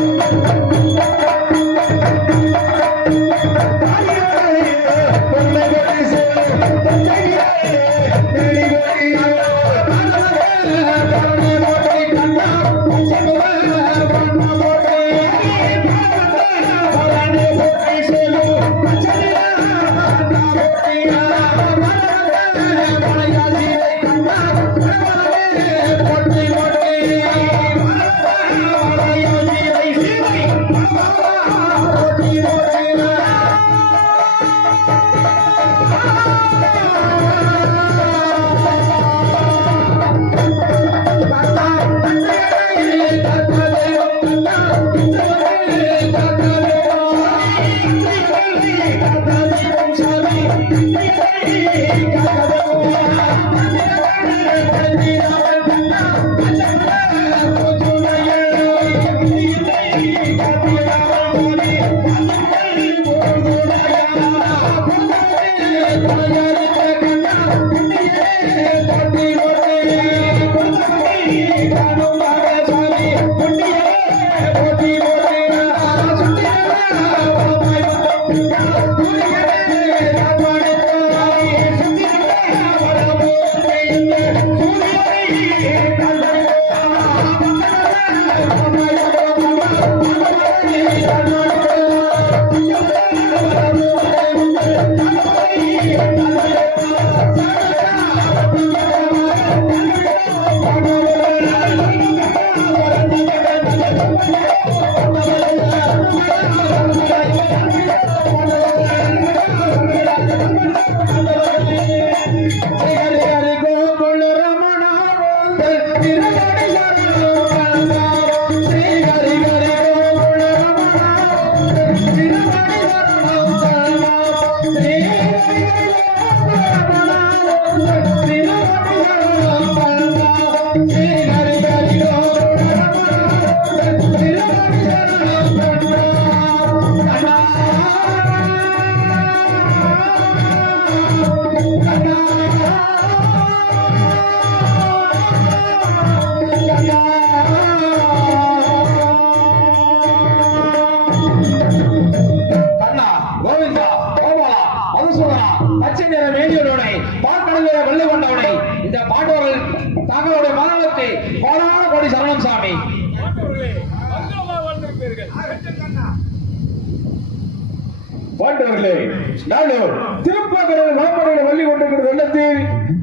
Thank you. கண்ணா நிற மேனியுடனே நிற வெள்ளை கொண்டவனை இந்த பாண்டவர்கள் தங்களுடைய மரணத்தை கோடான கோடி சரணம் சாமி. பாண்டவர்களே நானும் திருப்பாக்கடல் மாமனையில் வள்ளி கொண்டிருக்கிற வெள்ளத்தில்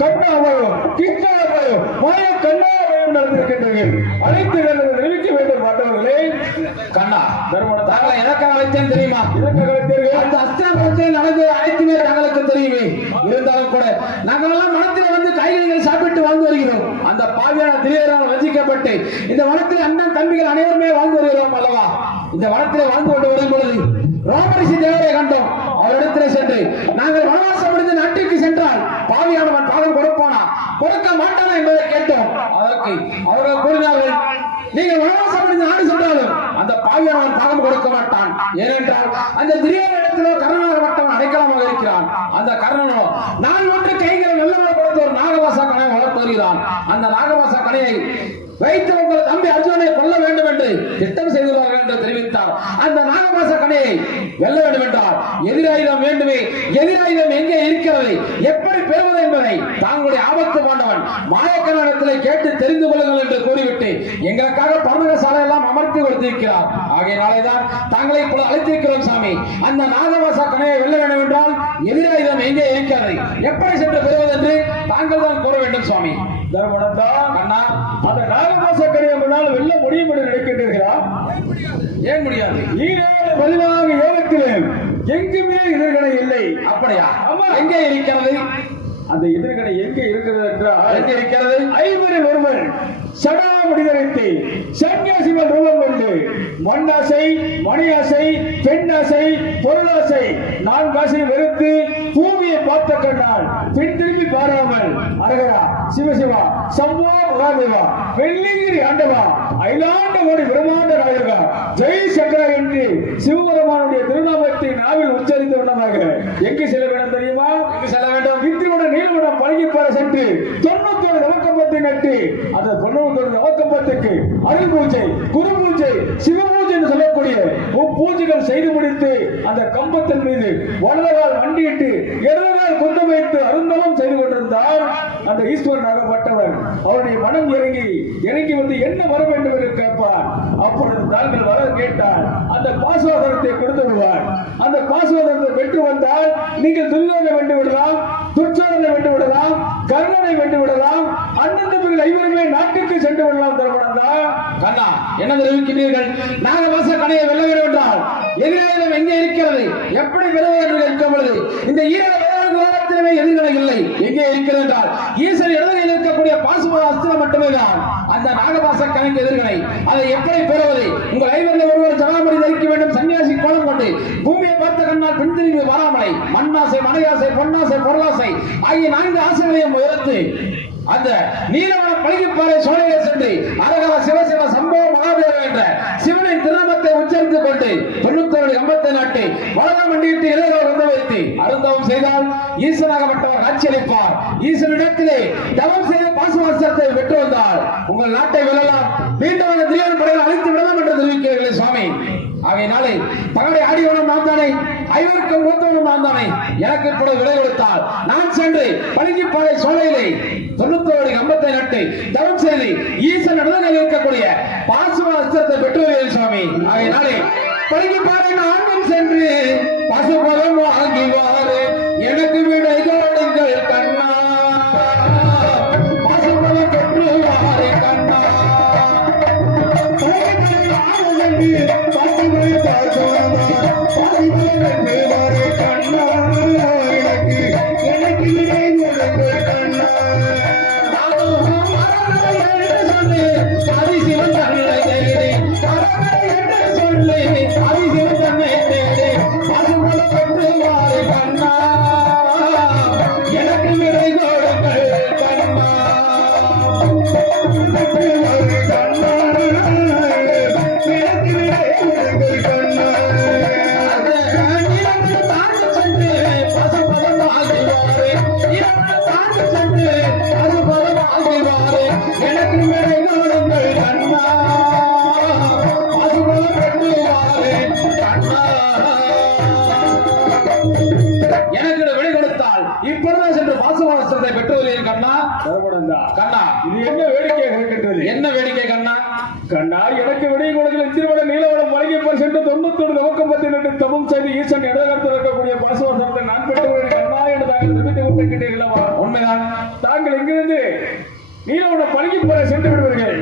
கண்ணாமயம் கிருஷ்ணாமயம் மாய கண்ணாமயம் நடந்திருக்கின்றீர்கள் அனைத்து நல்லது நிரூபிக்க வேண்டும் பாண்டவர்களே கண்ணா தாங்களை எனக்காக அழைத்தேன் தெரியுமா? எனக்காக அழைத்தீர்கள் அந்த அஸ்தாபனத்தில் நடந்தது அனைத்துமே தெரியுமே இருந்தாலும் கூட நாங்கள் எல்லாம் மனத்தில் வந்து காய்கறிகள் சாப்பிட்டு வாழ்ந்து வருகிறோம். அந்த பாவியான திரியரால் ரசிக்கப்பட்டு இந்த வனத்தில் அண்ணன் தம்பிகள் அனைவருமே வாழ்ந்து வருகிறோம் அல்லவா? இந்த வனத்தில் வாழ்ந்து கொண்டு வரும் பொழுது ரோமரிசி தேவரை கண்டோம். அவரிடத்தில் சென்று நாங்கள் வனவாசம் முடிந்து நாட்டிற்கு சென்றால் பாவியானவன் பாகம் கொடுப்பானா? கொடுக்க மாட்டானா என்பதை கேட்டோம். அதற்கு அவர்கள் கூறினார்கள் நீங்கள் வனவாசம் முடிந்து நாடு சென்றாலும் அந்த பாவியானவன் பாகம் கொடுக்க மாட்டான். ஏனென்றால் அந்த திரியரிடத்திலோ கருணாகப்பட்டவன் அடைக்கலமாக அந்த கர்ணனோ நான் ஒன்று கைகளை நல்லவரை கொடுத்து ஒரு நாகவாச கணையை வளர்த்து வருகிறான் அந்த நாகவாச கணையை வைத்து உங்கள் தம்பி அர்ஜுனனை கொல்ல வேண்டும் என்று திட்டம் செய்துள்ளார்கள் என்று தெரிவித்தார். அந்த நாகமாச கணையை வெல்ல வேண்டும் என்றார் எதிராயுதம் வேண்டுமே எதிராயுதம் எங்கே இருக்கிறது எப்படி பெறுவது என்பதை தாங்களுடைய ஆபத்து கொண்டவன் மாயக்கரணத்திலே கேட்டு தெரிந்து கொள்ளுங்கள் என்று கூறிவிட்டு எங்களுக்காக பரமக சாலை எல்லாம் அமர்த்தி கொடுத்திருக்கிறார். ஆகையினாலே தான் தாங்களை இப்பொழுது அழைத்திருக்கிறோம் சாமி. அந்த நாகமாச கணையை வெல்ல வேண்டும் என்றால் எதிராயுதம் எங்கே இருக்கிறது எப்படி சென்று பெறுவது என்று தாங்கள் தான் கூற வேண்டும் சுவாமி. அண்ணா அந்த நாகமாசக்கரை என்பதால் வெல்ல முடியும் என்று நினைக்கின்றீர்களா? ஏன் முடியாது? ஈரேழு பதினான்கு யோகத்திலே எங்குமே எதிர்கணை இல்லை. அப்படியா. எங்கே இருக்கிறது? அந்த எதிர்கணை எங்கே இருக்கிறது? என்றால் எங்கே இருக்கிறது? ஐவரில் ஒருவன். சடாமுடி தரித்து சன்னியாசிவன் ரூபம் கொண்டு மண்ணாசை மணியாசை பெண்ணாசை பொருளாசை நான்காசை வெறுத்து பூமியை பார்த்த கண்ணால் பின் திரும்பி பாராமல் அரகரா சிவசிவா சம்போ மகாதேவா வெள்ளிங்கிரி ஆண்டவா அயலாண்ட கோடி பிரம்மாண்ட நாயகா ஜெய் சங்கரா என்று சிவபெருமானுடைய திருநாமத்தை நாவில் உச்சரித்த வண்ணமாக எங்கு செல்ல வேண்டும் தெரியுமா? எங்கு செல்ல வேண்டும்? இத்தினுடன் நீலவனம் பழகிப்பார சென்று தொண்ணூத்தொரு நவக்கம்பத்தை நட்டு அந்த தொண்ணூத்தொரு நவக்கம்பத்துக்கு அருள் பூஜை குரு பூஜை பூஜை என்று சொல்லக்கூடிய பூஜைகள் செய்து முடித்து அந்த கம்பத்தின் மீது வலதகால் வண்டியிட்டு இடதகால் கொண்டு வைத்து அருந்தவம் செய்து கொண்டிருந்தார். அந்த ஈஸ்வரன் ஆகப்பட்டவர் அவருடைய மனம் இறங்கி இறங்கி வந்து என்ன வர வேண்டும்? என்று கேட்பார் அப்பொழுது தாங்கள் வர கேட்டால் அந்த பாசுவாதனத்தை கொடுத்து விடுவார் அந்த பாசுவாதனத்தை பெற்று வந்தால் நீங்கள் துரியோதனை வென்று விடலாம் துர்ச்சோதனை வென்று விடலாம் கர்ணனை வென்று விடலாம் அண்ணன் தம்பிகள் ஐவருமே நாட்டுக்கு சென்று விடலாம் தரப்படந்தா கண்ணா என்ன தெரிவிக்கிறீர்கள் நாகவாச கடையை வெல்ல வேண்டும் என்றால் எதிரேதம் எங்கே இருக்கிறது? எப்படி விரைவு இருக்கும் பொழுது இந்த ஈரட வேதாளத்திலுமே எதிர்களை இல்லை. எங்கே இருக்கிறது என்றால் ஈசன் இடதுகையில் இருக்கக்கூடிய பாசுபத அஸ்திரம் மட்டுமே தான். அந்த நாகவாச கணக்கு எதிர்களை அதை எப்படி பெறுவது? உங்கள் ஐவரில் ஒருவர் ஜனாமணி தரிக்க வேண்டும் சன்னியாசி கோலம் கொண்டு பூமியை பார்த்த பின்திரிவு வராமலை மண்ணாசை மனையாசை பொன்னாசை பொருளாசை ஆகிய நான்கு ஆசைகளையும் உயர்த்து அந்த நீலவன பழகிப்பாறை சோழையை சென்று அரகர சிவசிவ சம்பவ மகாதேவ என்ற சிவனின் திருநாமத்தை உச்சரித்துக் கொண்டு தொண்ணூத்தோடு எண்பத்தி நாட்டு வளரம் மண்டியிட்டு இளையவர் வந்து வைத்து அருந்தவம் செய்தால் ஈசனாகப்பட்டவர் ஆட்சியளிப்பார். ஈசனிடத்திலே தவம் செய்த பாசுவாசத்தை பெற்று வந்தால் உங்கள் நாட்டை வெல்லலாம் மீண்டும் அந்த திரியன் படையில் அழித்து விடலாம் என்று தெரிவிக்கிறீர்களே சுவாமி. ஆகையினாலே பகடை ஆடியவனும் நான் தானே ஐவருக்கும் மூத்தவனும் நான் எனக்கு கூட விலை கொடுத்தால் நான் சென்று பழகிப்பாறை சோலையிலே தொண்ணூத்தோடு கம்பத்தை நட்டு தவம் செய்து ஈசன் நடந்து இருக்கக்கூடிய பாசுவ அஸ்திரத்தை பெற்று வருகிறேன் சுவாமி. அதனாலே பழகிப்பாறை நான் சென்று இருக்கின்றது என்ன வேடிக்கை கண்ணா? கண்ணா எனக்கு விடை கொடுக்கல திருமண நீலவனம் வழங்கி சென்று தொண்ணூத்தோடு நோக்கம் பத்தி நின்று தபம் செய்து ஈசன் இடகத்தில் இருக்கக்கூடிய பாசுவாசனத்தை நான் பெற்றவர்கள் கண்ணா என்று தாங்கள் தெரிவித்துக் கொண்டிருக்கின்றீர்களா உண்மைதான். தாங்கள் இங்கிருந்து நீலவனம் பழகி போற சென்று விடுவீர்கள்.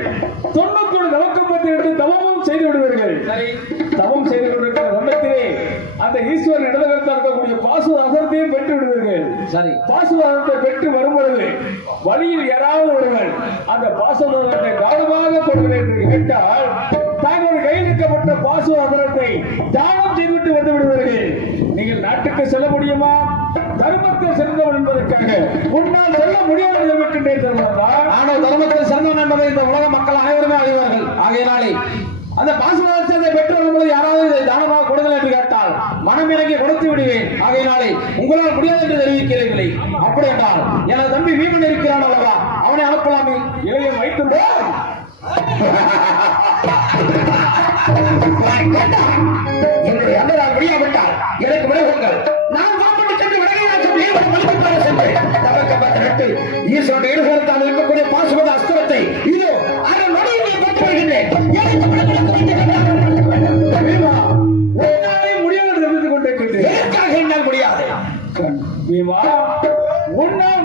தொண்ணூத்தோடு நோக்கம் பத்தி நின்று தவமும் செய்து விடுவீர்கள். சரி. தவம் செய்து அசரத்தையும் பெற்று விடுவீர்கள். சரி. பாசுவாதத்தை பெற்று வரும்பொழுது வழியில் யாராவது ஒருவர் அந்த பாசுவாதத்தை கவனமாக கொடுங்கள் என்று கேட்டால் தாங்கள் கையில் இருக்கப்பட்ட பாசுவாதத்தை தானம் செய்துவிட்டு வந்து விடுவார்கள். நீங்கள் நாட்டுக்கு செல்ல முடியுமா? தர்மத்தை சென்றவன் என்பதற்காக உன்னால் செல்ல முடியாது இருக்கின்றேன் ஆனால் தர்மத்தில் சிறந்தவன் என்பதை இந்த உலக மக்கள் அனைவருமே அறிவார்கள். ஆகையினாலே அந்த பாசுவாசத்தை பெற்று யாராவது தானமாக கொடுங்கள் என்று கேட்டால் மனம் இறங்கி கொடுத்து விடுவேன். ஆகையினாலே உங்களால் முடியாது என்று தெரிவிக்கிறீர்களே அப்படி என்றால் எனது தம்பி வீமன் இருக்கிறான் அல்லவா? அவனை அனுப்பலாமே. இளைய வைத்து என்னுடைய அண்ணனால் முடியாவிட்டால் எனக்கு விலகுங்கள் நான் சாப்பிட்டு சென்று விலகினாச்சும் ஏவன் மலிப்பாக சென்று. தவக்கப்பட்ட நட்டு ஈஸ்வரனுடைய இருக்கக்கூடிய பாசுபத அஸ்திரத்தை இதோ அதன் நடுவில் பெற்று வருகின்றேன் எனக்கு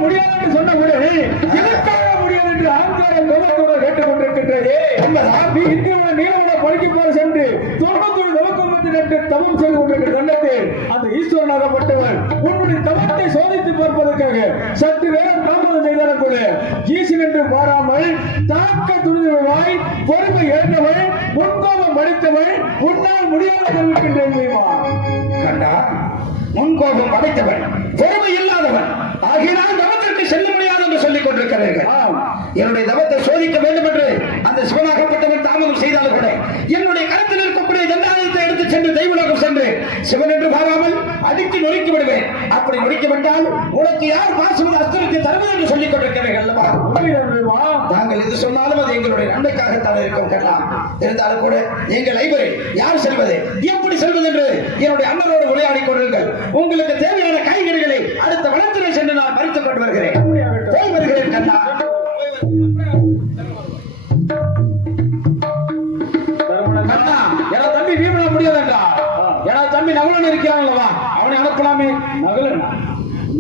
முடியாது என்று சொன்ன பிறகு எதற்காக முடியாது என்று ஆங்காரம் கோபத்தோடு கேட்டுக் கொண்டிருக்கின்றதே நீ இந்தியாவில் நீலமலை பழிக்கு போல சென்று தொண்ணூத்தொரு நவக்கம்பத்தி நட்டு தவம் செய்து கொண்டிருக்கிற தண்டத்தில் அந்த ஈஸ்வரனாகப்பட்டவன் உன்னுடைய தவத்தை சோதித்து பார்ப்பதற்காக சற்று நேரம் தாமதம் செய்தாலும் கூட ஈசன் என்று பாராமல் தாக்க துணிந்தவனாய் பொறுமை இழந்தவன் முன்கோபம் அடித்தவன் உன்னால் முடியாது பீமா கண்டா முன்கோபம் படைத்தவன் பொறுமை இல்லாதவன். ஆகினால் தவத்திற்கு செல்ல முடியாது என்று சொல்லிக் கொண்டிருக்கிறீர்கள். என்னுடைய தவத்தை சோதிக்க வேண்டும் என்று அந்த சிவனாகப்பட்டவன் தாமதம் செய்தாலும் கூட என்னுடைய கருத்தில் இருக்கக்கூடிய தண்டாயுதத்தை எடுத்து தெய்வலோகம் சென்று சிவன் என்று பாராமல் அடித்து நொறுக்கி விடுவேன். அப்படி நொறுக்கி விட்டால் உனக்கு யார் பாசுமதி அஸ்திரத்தை தருவது என்று சொல்லிக் கொண்டிருக்கிறீர்கள்? நாங்கள் எது சொன்னாலும் அது எங்களுடைய நன்மைக்காகத்தான் இருக்கும் கண்ணா இருந்தாலும் கூட எங்கள் ஐவரை யார் செல்வது? எப்படி செல்வது என்று என்னுடைய அண்ணனோடு விளையாடிக் கொண்டிருங்கள். உங்களுக்கு தேவையான காய்கறிகளை அடுத்த வனத்திலே சென்று நான் பறித்துக் கொண்டு வருகிறேன் கண்ணா. தம்பி அவனை அனுப்பலாமே. நகுலன்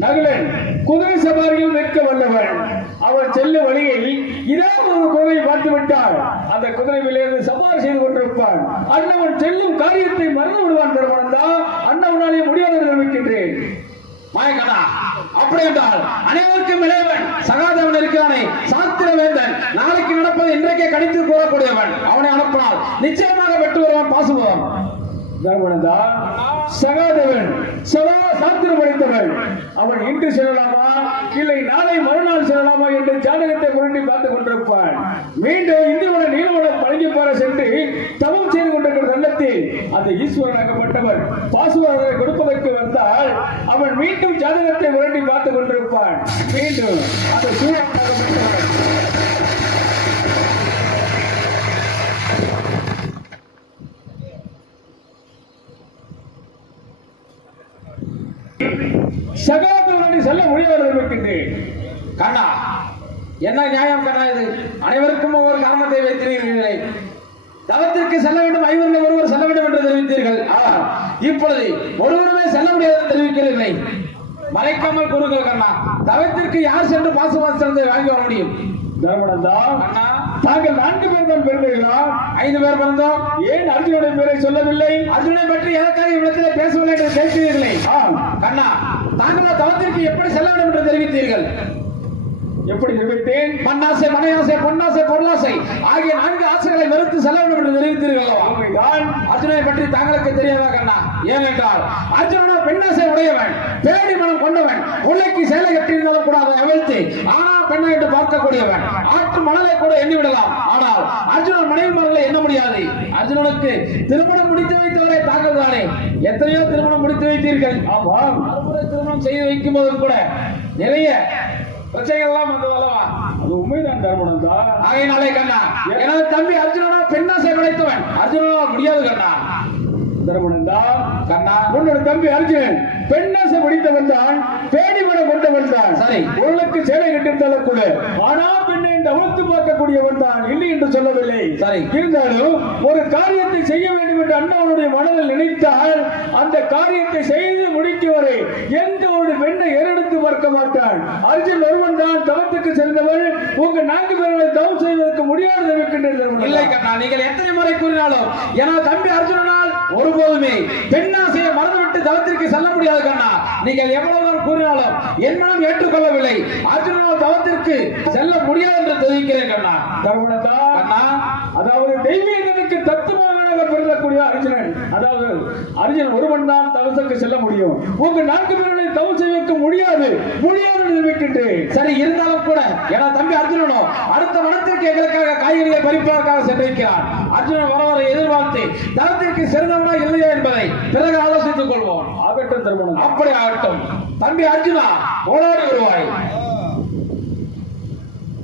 நகுலன் குதிரை சவாரியில் நிற்க வல்லவன். அவர் செல்ல வழியில் ஏதாவது ஒரு குதிரை பார்த்து விட்டார் அந்த குதிரையிலிருந்து சவாரி செய்து கொண்டிருப்பான். அண்ணவன் செல்லும் காரியத்தை மறந்து விடுவான் பெருமானந்தா அண்ணவனாலே முடியாது நிரூபிக்கின்றேன். நினைக்கின்றேன் அப்படி என்றால் அனைவருக்கும் இளையவன் சகாதவன் இருக்கிறானே சாத்திரவேந்தன். நாளைக்கு நடப்பது இன்றைக்கே கணித்து கூறக்கூடியவன். அவனை அனுப்பினால் நிச்சயமாக வெட்டு வருவான் பாசுபவன் தர்மனந்தா சகாதேவன். சதா சாத்திரம் படைத்தவன். அவன் இன்று செல்லலாமா? இல்லை நாளை மறுநாள் செல்லலாமா என்று ஜாதகத்தை புரட்டி பார்த்துக் கொண்டிருப்பான். மீண்டும் இந்திரவன நீலவனம் பழங்கிப்பார சென்று தவம் செய்து கொண்டிருக்கிற தள்ளத்தில் அந்த ஈஸ்வரனாகப்பட்டவன் பாசுவாரத்தை கொடுப்பதற்கு வந்தால் அவன் மீண்டும் ஜாதகத்தை புரட்டி பார்த்துக் கொண்டிருப்பான். மீண்டும் அந்த சூழல் சகாதேவனை செல்ல கண்ணா என்ன நியாயம் கண்ணா இது? அனைவருக்கும் ஒவ்வொரு காரணத்தை வைத்திருக்கிறீர்களே தவத்திற்கு செல்ல வேண்டும் ஐவரில் ஒருவர் செல்ல வேண்டும் என்று தெரிவித்தீர்கள். ஆனால் இப்பொழுது ஒருவருமே செல்ல முடியாது தெரிவிக்கிறீர்களே. மறைக்காமல் கூறுங்கள் கண்ணா தவத்திற்கு யார் சென்று பாசுபாசனத்தை வாங்கி வர முடியும்? தாங்கள் நான்கு பேர் தான் பிறந்தீர்களா? ஐந்து பேர் பிறந்தோம். ஏன் அர்ஜுனுடைய பேரை சொல்லவில்லை? அர்ஜுனை பற்றி எதற்காக இவ்விடத்தில் பேசவில்லை என்று கேட்கிறீர்களே கண்ணா தாங்கள் தளத்திற்கு எப்படி செல்ல வேண்டும் என்று தெரிவித்தீர்கள்? எப்படி தெரிவித்தேன்? மண்ணாசை மனையாசை பொன்னாசை பொருளாசை ஆகிய நான்கு ஆசைகளை வெறுத்து செல்ல வேண்டும் என்று தெரிவித்தீர்கள் அல்லவா? அர்ஜுனை பற்றி தாங்களுக்கு தெரியாதா கண்ணா? ஏனென்றால் அர்ஜுனோ பெண்ணாசை உடையவன் பேடி மனம் கொண்டவன் உள்ளைக்கு சேலை கட்டியிருந்தாலும் கூட அதை அவிழ்த்து ஆனா பெண்ணை என்று பார்க்கக்கூடியவன் ஆற்று மணலை கூட எண்ணி விடலாம் ஆனால் அர்ஜுனன் மனைவி மகளை எண்ண முடியாது. அர்ஜுனனுக்கு திருமணம் முடித்து வைத்தவரை தாங்கள் தானே. எத்தனையோ திருமணம் முடித்து வைத்தீர்கள். ஆமாம். மறுமுறை திருமணம் செய்து வைக்கும் போதும் கூட நிறைய பிரச்சனைகள் எல்லாம் வந்தது அல்லவா அது உண்மைதான் தர்மனந்தா ஆகையினாலே கண்ணா எனது தம்பி அர்ஜுனனா பெண்ணாசை படைத்தவன். அர்ஜுனனா முடியாது கண்ணா. தர்மனந்தா கண்ணா உன்னோட தம்பி அர்ஜுனன் பெண்ணாசை பிடித்தவன் தான் பேடி கொண்டவன் தான். சரி. உருளுக்கு சேலை கட்டியிருந்தாலும் கூட ஆனா பெண்ணை தவிர்த்து பார்க்கக்கூடியவன் தான் இல்லை என்று சொல்லவில்லை. சரி. இருந்தாலும் ஒரு காரியத்தை செய்ய வேண்டும் என்று அண்ணாவுடைய மனதில் நினைத்தால் அந்த காரியத்தை செய்து முடிக்கும் வரை எந்த ஒரு பெண்ணை ஏறெடுத்து பார்க்க மாட்டான். அர்ஜுன் ஒருவன் தான் தவத்துக்கு சென்றவன். உங்க நான்கு பேர்களை தவம் செய்வதற்கு முடியாது இருக்கின்றது இல்லை கண்ணா நீங்கள் எத்தனை முறை கூறினாலும் எனது தம்பி அர்ஜுனனால் ஒருபோதுமே பெண்ணாசையை மறந்துவிட்டு தவத்திற்கு செல்ல முடியாது கண்ணா. நீங்கள் எவ்வளவுதான் கூறினாலும் என் மனம் ஏற்றுக்கொள்ளவில்லை. அர்ஜுனனால் தவத்திற்கு செல்ல முடியாது என்று தெரிவிக்கிறேன் கண்ணா. கண்ணா. அதாவது தெய்வீகனுக்கு அர்ஜுனன் அதாவது அர்ஜுனன் ஒருவன் தான் தவசுக்கு செல்ல முடியும். உங்க நான்கு பேர்களை தவம் செய்வதற்கு முடியாது. முடியாது நினைக்கின்றேன் சரி இருந்தாலும் கூட. எனது தம்பி அர்ஜுனனோ அடுத்த வனத்திற்கு எங்களுக்காக காய்கறிகளை பறிப்பதற்காக சென்றிருக்கிறான் அர்ஜுனன் வர வர எதிர்பார்த்து தவத்திற்கு சிறந்தவனா இல்லையா என்பதை பிறகு ஆலோசித்துக் கொள்வோம். ஆகட்டும் தர்மனந்தா அப்படி ஆகட்டும். தம்பி அர்ஜுனா ஓடாடி வருவாய்.